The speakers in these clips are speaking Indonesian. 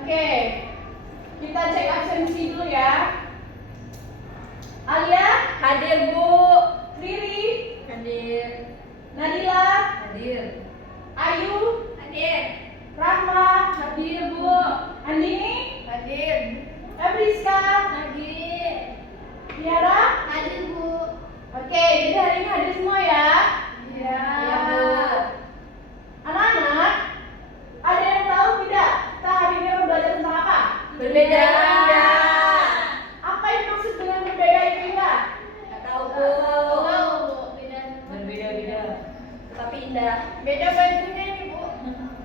Oke, kita cek absensi dulu ya. Alia Hadir, Bu. Riri Hadir. Nadila Hadir. Ayu Hadir. Rahma Hadir, Bu. Andini Hadir. Ebriska Hadir. Tiara. Hadir, Bu. Oke, jadi hari ini hadir semua ya. Iya, Bu. Anak-anak, ada yang tahu tidak kita hari ini akan belajar tentang apa? Berbeda. Apa yang maksud dengan berbeda itu, Indah? Nggak tahu, Bu. Berbeda-beda. Tapi indah. Beda bajunya nih, Bu.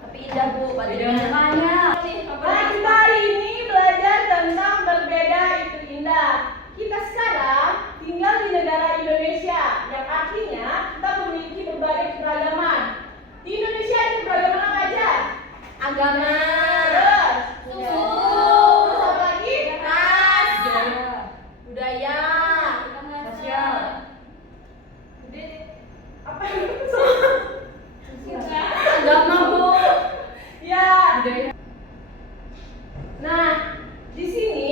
Tapi indah, Bu. Bajunya banyak. Nah, kita hari ini belajar tentang berbeda itu indah. Kita sekarang tinggal di negara Indonesia, yang artinya kita memiliki berbagai keragaman. Di Indonesia ada keragaman apa aja? Agama. Terus, Suku. terus apa lagi? Ras. Budaya. Sosial. Apa? Agama, Bu. Ya. Budaya. Nah, di sini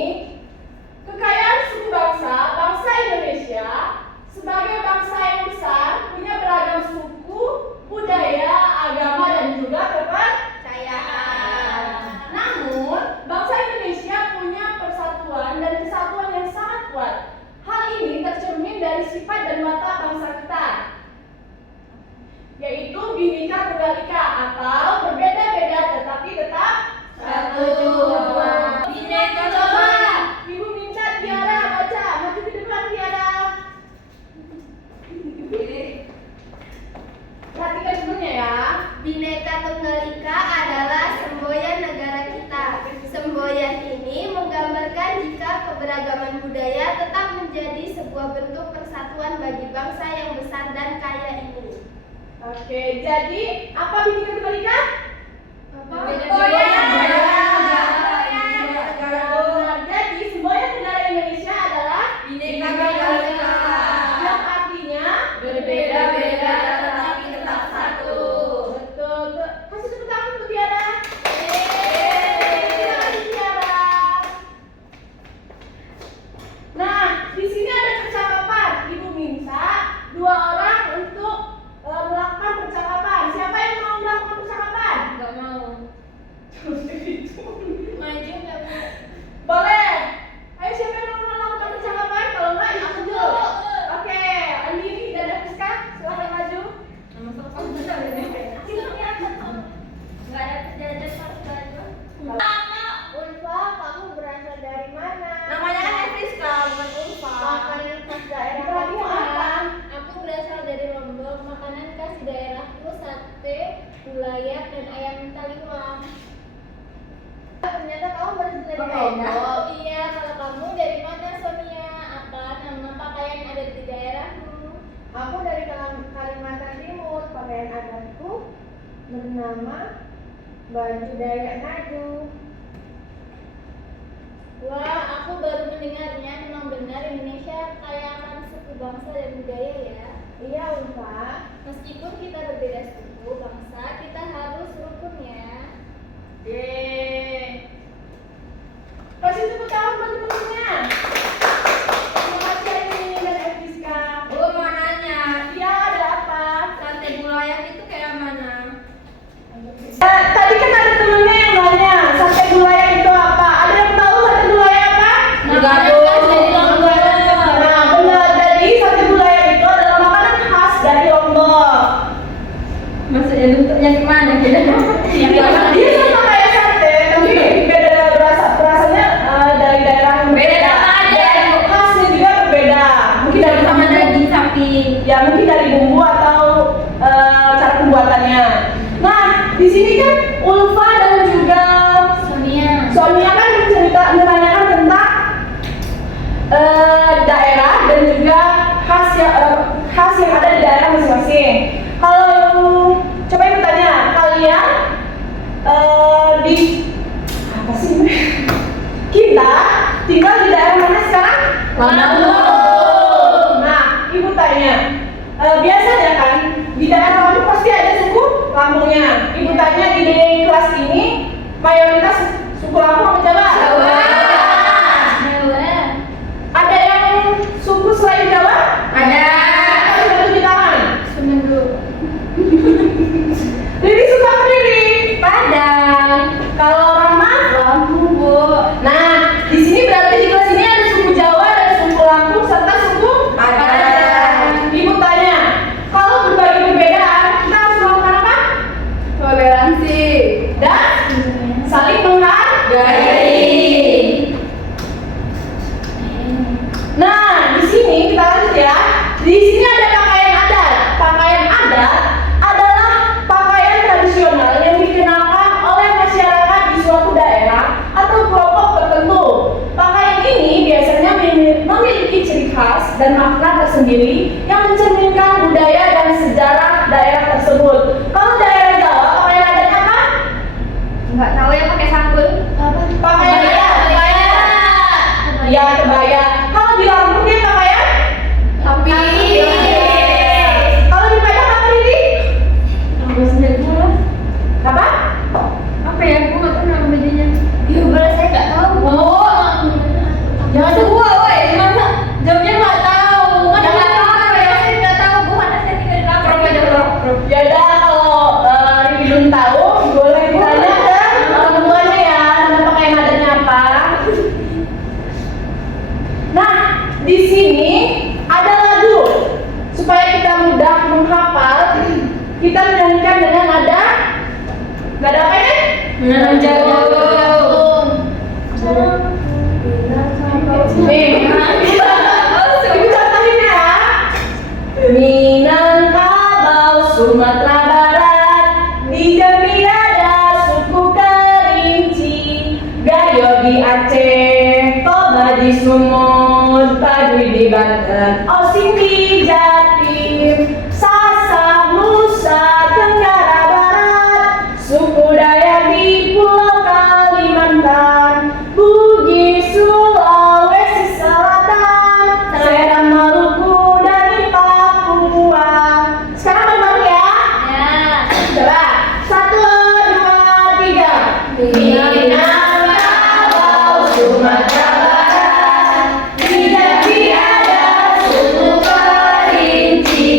kekayaan suku bangsa Indonesia sebagai bangsa yang besar punya beragam suku, budaya, agama dan juga kepercayaan. Namun, bangsa Indonesia punya persatuan dan kesatuan yang sangat kuat. Hal ini tercermin dari sifat dan watak bangsa kita, yaitu Bhinneka Tunggal Ika atau berbeda-beda tetapi tetap satu. Bhinneka. Coba Ibu minta Tiara baca, maju ke depan Tiara. Perhatikan sebelumnya ya. Bhinneka Tunggal Ika adalah semboyan negara kita. Semboyan ini menggambarkan jika keberagaman budaya tetap menjadi sebuah bentuk persatuan bagi bangsa yang besar dan kaya ini. Oke, jadi apa Bhinneka Tunggal Ika? Jadi semboyan negara Indonesia adalah Bhinneka Tunggal Ika. yang artinya Berbeda-beda tetapi tetap satu. Betul. Kasih tepuk tangan untuk Tiara. Terima kasih Tiara. Nah, di sini ada percakapan. Ibu minta dua orang untuk melakukan percakapan. Siapa yang mau melakukan percakapan? Nggak mau. Maju nggak, Bu? Boleh. Ayo siapa yang mau melakukan percakapan? Kalau enggak, ya aku dulu. Oke, Andini dan Ebriska, silakan maju. Nama siapa? Nggak ada perjanjian harus baju. Ulfa, kamu berasal dari mana? Namanya kan Ebriska, bukan Ulfa. Makanan khas daerah Berarti apa? Aku berasal dari Lombok. Makanan khas di daerahku sate, gulayak, dan ayam taliwang. Ternyata kamu berasal dari Lombok. Iya, kalau kamu dari mana, Sonia? Apa nama pakaian adat di daerahmu? Aku dari Kalimantan Timur. Pakaian adatku bernama baju Dayak Ngaju. Wah, aku baru mendengarnya. Memang benar Indonesia kaya akan suku bangsa dan budaya ya. Iya, Ulfa. Meskipun kita berbeda suku bangsa, kita harus rukun ya. Yeay. Kasih tepuk tangan buat teman-temannya. Terima kasih Andini dan Ebriska. Bu, mau nanya, Iya, ada apa? sate gulayak itu kayak mana? Tadi kan ada temennya yang nanya, sate gulayak itu apa? Ada yang tahu sate gulayak apa? Enggak, Bu. Nah, benar. Jadi sate gulayak itu adalah makanan khas dari Lombok. Maksudnya bentuknya gimana? Dia sama kayak sate, tapi beda berasanya dari daerah yang Beda berbeda. apa aja? Dan khasnya juga berbeda. Mungkin dari Sama daging sapi. ya mungkin dari bumbu atau cara pembuatannya. Nah, di sini kan Ulfa dan juga Sonia kan menanyakan tentang daerah dan juga khas yang ada di daerah masing-masing. Kalau coba ibu tanya, kalian di apa sih? Kita tinggal di daerah mana sekarang? Lampung. Nah, ibu tanya, biasanya kan di daerah Lampung pasti ada suku Lampungnya. Ibu tanya di kelas ini mayoritas suku Lampung dan makna tersendiri yang mencerminkan budaya dan sejarah daerah tersebut. Kalau daerah Jawa, pakaian adatnya apa? Nggak tahu ya pakai sabun. Pakaian adat. Ya, kebaya. Kalau di Lampung dia pakaian? Tapi Kalau di Padang apa ini? biasanya gue lah. Apa? Apa ya? Gue nggak tahu nama bajunya. Ya boleh saya nggak tahu. Jangan dua, woi. Masa jawabnya nggak tahu? Kan Jangan nggak tahu ya. Saya nggak tahu. Gue mana saya tinggal di Lampung aja bro. Ya udah, kalau Riri belum tahu, boleh ditanya ke orang tuanya ya, nama pakaian adatnya apa. Nah, di sini ada lagu. Supaya kita mudah menghafal, kita menyanyikan dengan nada apa ya? Menanam jagung. Nih, ibu contohin ya. Minangkabau, Sumatera Barat, di Jambi ada suku Kerinci, Gayo di Aceh, Toba di Sumut, Baduy di Banten, Osing di Jatim, Sasak Nusa Tenggara Barat, suku Dayak di Pulau Kalimantan, Bugis Sulawesi Selatan, Seram Maluku dan di Papua. Sekarang baru ya. Coba 1, 2, 3. Minangkabau, Sumatera Barat, di Jambi ada suku Kerinci,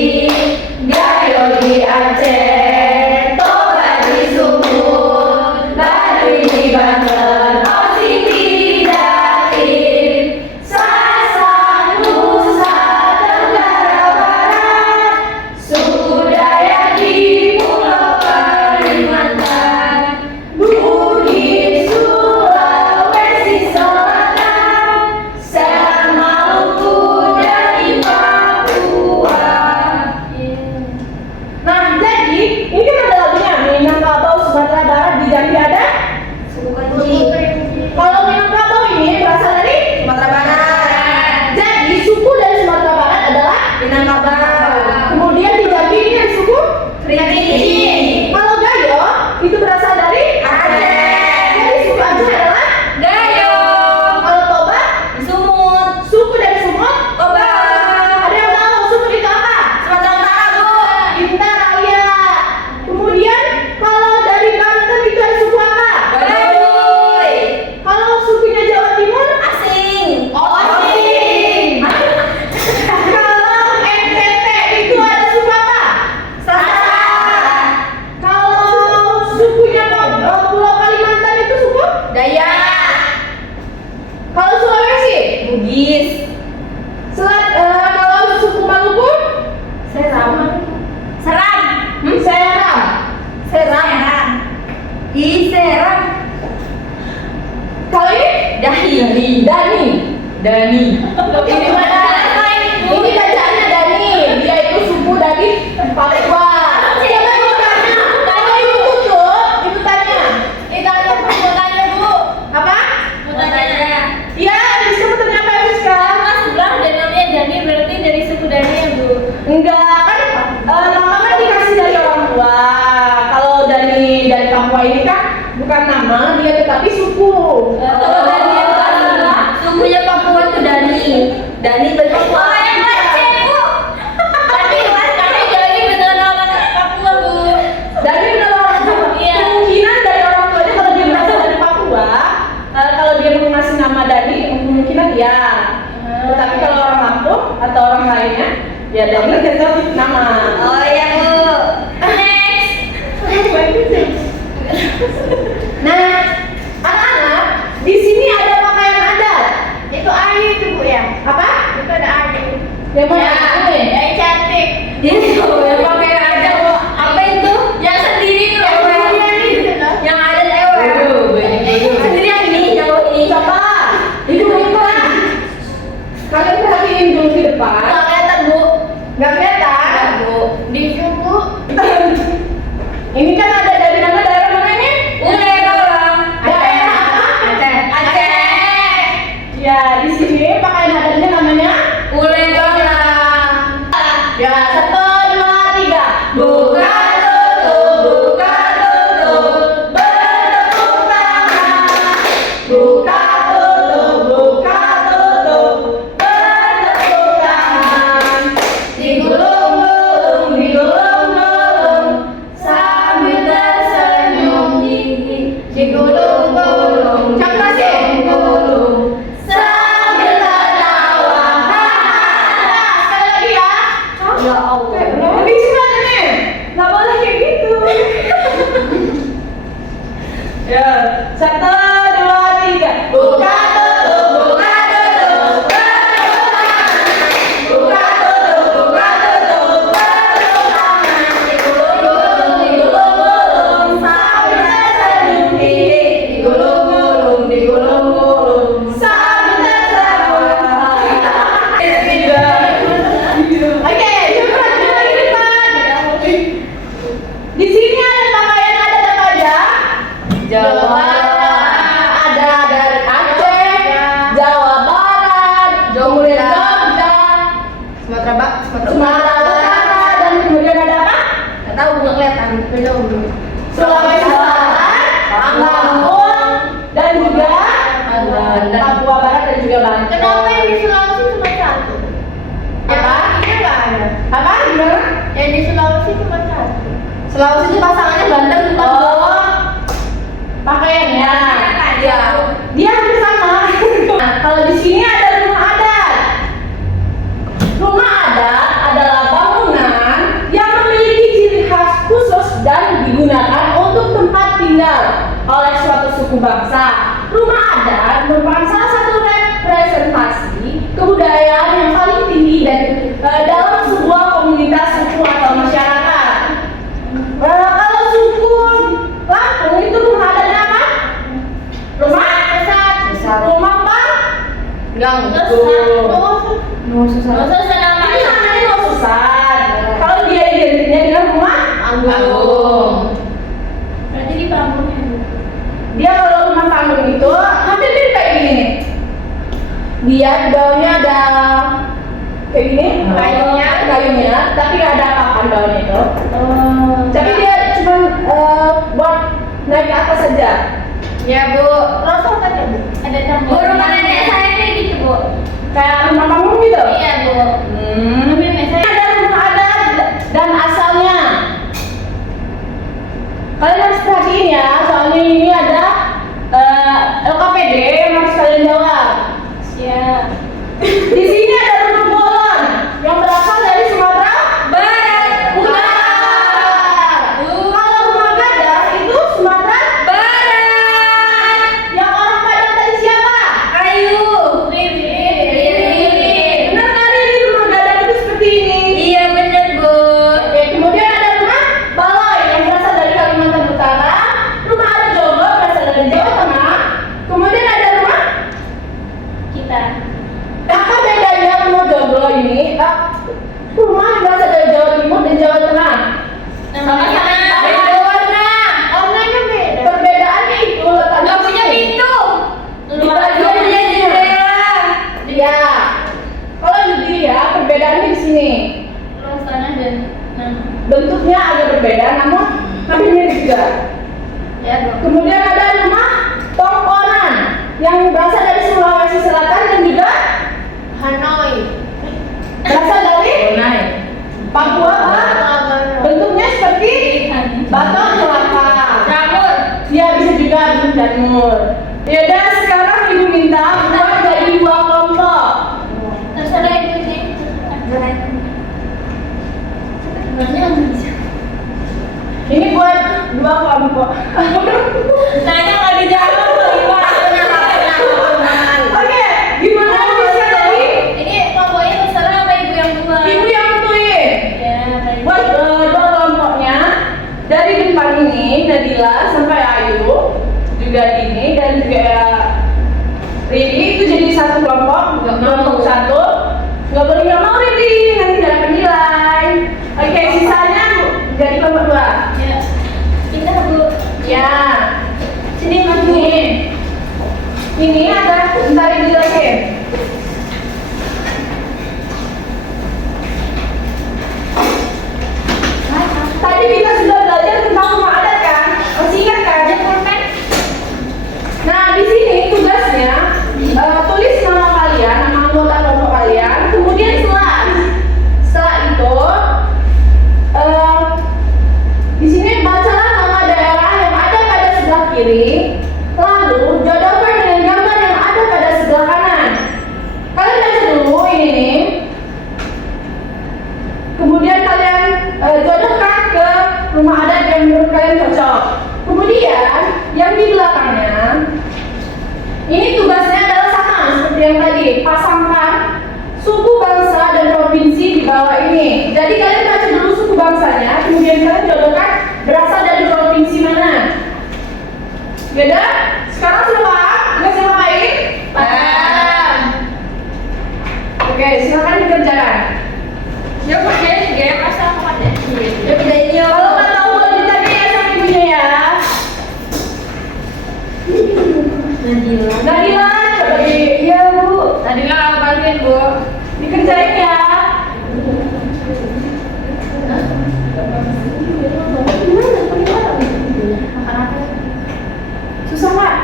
Gayo di Aceh, Toba di Sumut, Baduy di Banten, Osing di Jatim, Sasak Nusa Tenggara Barat, suku Dayak di Pulau Kalimantan, Bugis Sulawesi Selatan, Seram Maluku dan di Papua. Nah, jadi ini kan ada lagunya Minangkabau, Sumatera Barat, di Jambi ada. Kalau Minangkabau ini berasal dari Sumatera Barat. Jadi suku dari Sumatera Barat adalah Minangkabau. Kemudian di Jambi ini ada suku Kerinci. Kalau Gayo itu berasal dari Aceh. Jadi suku Aceh adalah Gayo. Kalau Toba, Sumut. suku dari Sumut, Toba. Ada yang tahu suku itu apa? Sumatera Utara bu. Bintang Raya. Kemudian kalau dari Banten itu ada suku apa? Baduy. Kalau sukunya Jawa Timur, Asing. Osing. Kalau NTT itu ada suku apa? Sasak. Kalau sukunya Pulau Kalimantan itu suku? Dayak. Kalau Sulawesi? Bugis. Kalau suku Maluku? Seram. Seram. Seram. Seram. Seram. Kalau ini? Dani. Ini mana? Ini bacaannya Dani. Dia itu suku dari Papua. Siapa yang tanya? Kalau ibu tutup, ibu tanya. Bu. Apa? Mau tanya. Iya, Rizka mau tanya apa Rizka? Mas sebelah ada namanya Dani, berarti dari suku Dani ya Bu? Enggak, kan nama kan dikasih dari orang tua. Kalau dari Papua ini kan bukan nama, dia tetapi suku. Kalau Dani yang adalah sukunya Papua tuh Dani. Dani berpapua. Oh yang Aceh Bu. Tapi Dani beneran orang Papua Bu. Dari orang tua. Iya. Kemungkinan dari orang tuanya kalau dia berasal dari Papua, kalau dia mengasih nama Dani, kemungkinan ya. Tetapi kalau orang Lampung atau orang lainnya, ya Dani tetap nama. Oh ya bu. Next. Nah, anak-anak, di sini ada pakaian adat. Itu ayu itu Bu ya. Apa? Itu ada ayu. Yang mana? Ini. Yang cantik. Itu yang pakai ada bu. Apa itu? Yang sendiri tuh. Yang ada ewe. Sendiri yang ini, yang bawah ini. Coba. Itu bukan. Kalian perhatiin dulu di depan. Nggak kelihatan Bu. Nggak kelihatan. Bu. Di zoom Bu. Ini kan ada dari mana daerah mana ini? Udah kalau Sulawesi itu pasangannya Banten bukan Bu? Oh, pakaiannya. Iya. Dia hampir sama. Nah, kalau di sini ada rumah adat. Rumah adat adalah bangunan yang memiliki ciri khas khusus dan digunakan untuk tempat tinggal oleh suatu suku bangsa. Rumah adat merupakan salah satu representasi kebudayaan yang paling tinggi dan dalam sebuah komunitas suku atau masyarakat. Kalau suku Lampung itu rumah adatnya apa? Rumah Besar. Rumah apa? Enggak Susah. Ini namanya Losusan. Kalau dia identiknya dengan rumah Agung. Berarti di Pamungnya Bu. Dia kalau rumah panggung itu hampir mirip kayak gini nih. Dia di daunnya ada kayak gini, kayunya, tapi nggak ada papan daunnya itu. Tapi dia cuma buat naik ke atas saja. Ya Bu. Rosok kan ya Bu? Ada Bu, tembok. rumah nenek saya kayak gitu Bu. Kayak rumah panggung gitu. Iya Bu. Tapi biasanya Ada rumah adat dan asalnya. Kalian harus perhatiin ya, soalnya ini ada LKPD yang harus kalian jawab. siap. Di sini ada rumah bolon yang berasal dari Sumatera Barat. Utara. Kalau rumah gadang itu Sumatera Barat. yang orang Padang tadi siapa? Ayu. Benar kali ini rumah gadang itu seperti ini. Iya bener Bu. Oke, kemudian ada rumah baloi yang berasal dari Kalimantan Utara. Rumah adat Jomblo berasal dari Jawa Tengah. Kemudian ada rumah. Kita. Apa bedanya rumah Jomblo ini? Rumah yang berasal dari Jawa Timur dan Jawa Tengah. Sama-sama. Beda warna. Warnanya beda. Perbedaannya itu letaknya Nggak punya di sini. pintu. Di Nggak bagian punya ini. jendela. Iya. Kalau di ya perbedaannya di sini. Luas tanah dan nama. Bentuknya agak berbeda, namun hampir mirip juga. Ya Bu. Kemudian ada rumah Tongkonan yang berasal dari Sulawesi Selatan dan juga Hanoi. berasal dari Papua. Bentuknya seperti batok kelapa. Jamur. Ya bisa juga bentuk jamur. Ya udah sekarang ibu minta buat jadi 2 kelompok. Terserah Ibu sih. Ini buat 2 kelompok. Saya nggak dijawab Oke, gimana bisa tadi? Ini kelompoknya terserah apa Ibu yang buat? Ibu yang nentuin. Ya, baik. Buat 2 kelompoknya dari depan ini Nadila sampai Ayu, juga ini dan juga Riri itu jadi 1 kelompok, kelompok 1. Nggak boleh nggak mau Riri, nanti nggak dapat nilai. Oke, sisanya jadi kelompok 2. Ya. Kita Bu. Ya, sini Mas ini. Ini ada bentar dijelasin. Tadi kita sudah belajar tentang rumah adat kan? Masih ingat kan? Nah, di sini tugasnya tulis nama kalian, nama anggota kelompok kalian, kemudian setelah itu di sini bacalah nama daerah yang ada pada sebelah kiri, lalu jodohkan dengan gambar yang ada pada sebelah kanan. Kalian baca dulu ini nih. Kemudian kalian jodohkan ke rumah adat yang menurut kalian cocok. Kemudian yang di belakangnya ini tugasnya adalah sama seperti yang tadi, pasangkan suku bangsa dan provinsi di bawah ini. Jadi kalian baca dulu suku bangsanya, kemudian kalian jodohkan berasal dari provinsi mana. Beda? Sekarang sudah paham? Nggak sih ngapain? Paham. Oke, silakan dikerjakan. Ya pakai gaya pasang apa deh? Ya bedanya. Kalau nggak tahu boleh ditanya ya sama ibunya ya. Nadila, coba di. Iya Bu. Tadi nggak bantuin Bu. Dikerjain ya. Susah nggak?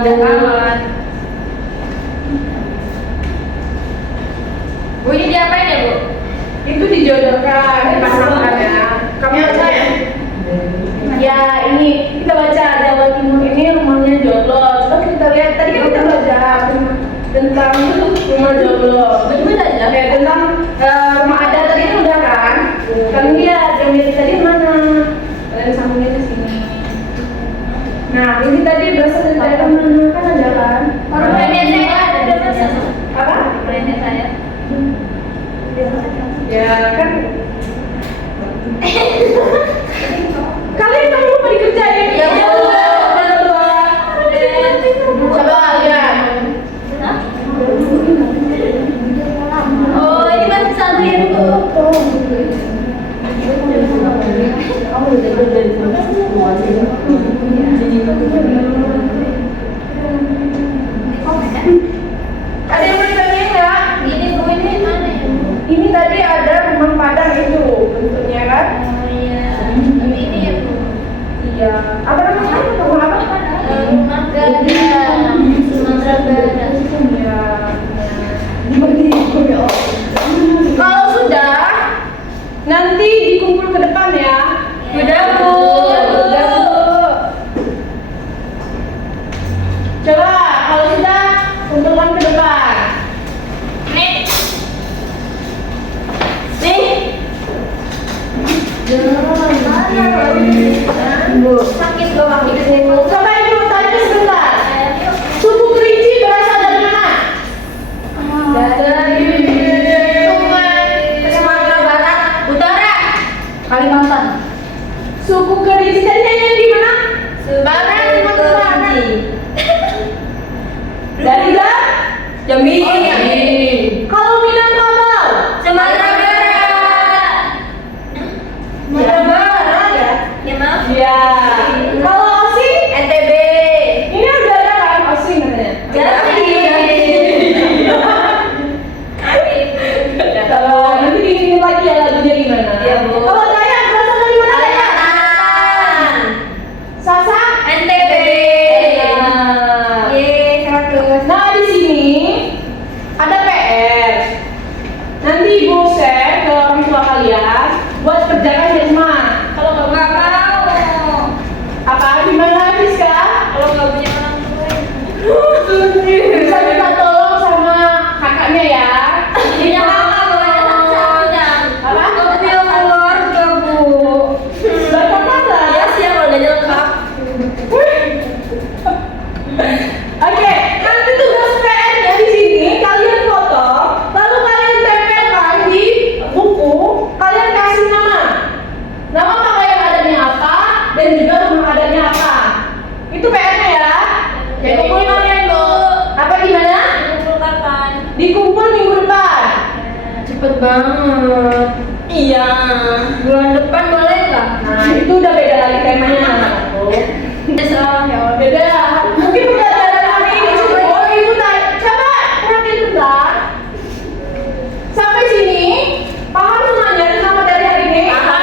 Udah banget. Bu ini diapain ya Bu? Itu dijodohkan, dipasangkan ya. Kamu baca ya? Ya, ini kita baca Jawa Timur ini rumahnya jomblo. Coba kita lihat tadi kan kita belajar tentang rumah jomblo. Betul aja kayak tentang rumah adat tadi kan udah kan? Kalian lihat Jamil tadi mana? Kalian sambungin ke sini. Nah, ini tadi berasal dari daerah mana? Kan ada kan? Orang lainnya saya ada masa. Apa? Lainnya saya. Ya kan. Kalian kamu lupa dikerjain. Ya Allah. Coba lihat. Oh, ini masih satu ya, Bu. Ada yang mau ditanyain nggak? Ini Bu, ini mana ya, Bu? Ini tadi ada rumah padang itu bentuknya kan? Oh iya. Ini ya, Bu. Iya. Apa namanya? Rumah apa? Rumah Gadang, Sumatera Barat. Iya. Kalau sudah, nanti dikumpul ke depan ya. Sudah, Bu. Sudah, Bu. Coba kalau sudah kumpulkan ke depan. Nih. Bu, sakit gua kaki Bu. Coba ibu tanya sebentar. Suku Kerinci berasal dari mana? Dari Sumatera Barat, Utara, Kalimantan. Suku Kerinci tadi yang di mana? Barat, Sumatera Barat. Kerinci. Dari Jambi. Oh, Jambi. Kalau Minangkabau, Sumatera Barat. Sumatera Barat ya? Ya maaf. ya. Kalau Osing, NTB. ini udah ada kan Osing katanya. Kalau nanti dikirim lagi ya lagunya gimana? Iya, Bu. Kalau Dayak berasal dari mana Dayak? Kalimantan. Sasa? NTB. Nah. Ye, 100. Nah di sini ada PR. Nanti ibu share ke orang tua kalian buat kerjakan di rumah. Kalau nggak Nggak mau. apa gimana Rizka? Kalau nggak punya orang tua. Bisa minta tolong sama kakaknya ya. Punya kakak banyak satunya. Apa? Nggak punya keluarga, Bu. Banyak mana? Iya sih, kalau udah lengkap. Oke, nanti tugas PR-nya di sini kalian foto, lalu kalian tempelkan di buku, kalian kasih nama kakak yang adanya apa, dan juga rumah adanya apa. Itu PR-nya ya. Ya kumpulin kalian Bu. Apa gimana? Kumpul kapan? Dikumpul minggu depan. Cepet banget. Iya. Bulan depan boleh nggak? Nah itu udah beda lagi temanya anakku. Udah salah ya Allah. Beda. Mungkin udah ada hari ini. Oh ibu tanya. Coba perhatiin bentar. Sampai sini paham semuanya tentang materi hari ini? Paham.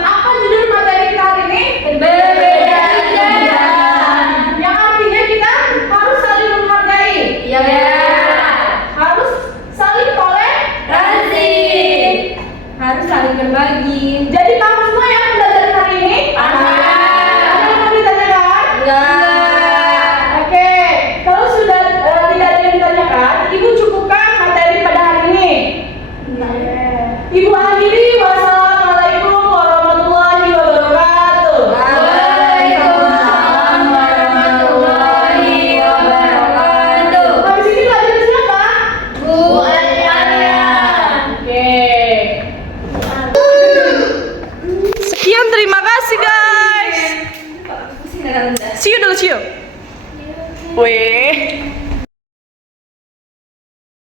Apa judul materi kita hari ini? Berbeda. Yang artinya kita harus saling menghargai. Iya. Harus saling toleransi. Harus saling berbagi. Jadi paham semua yang belajar hari ini? Paham. Ada yang mau ditanyakan? Enggak. Oke, kalau sudah tidak ada yang ditanyakan, Ibu cukupkan materi pada hari ini. Ibu akhiri, wassalamualaikum warahmatullahi wabarakatuh. Waalaikumsalam warahmatullahi wabarakatuh. Habis ini belajar siapa? Bu Aya. Oke. Sekian, terima kasih guys. See you dulu, see you. Weh.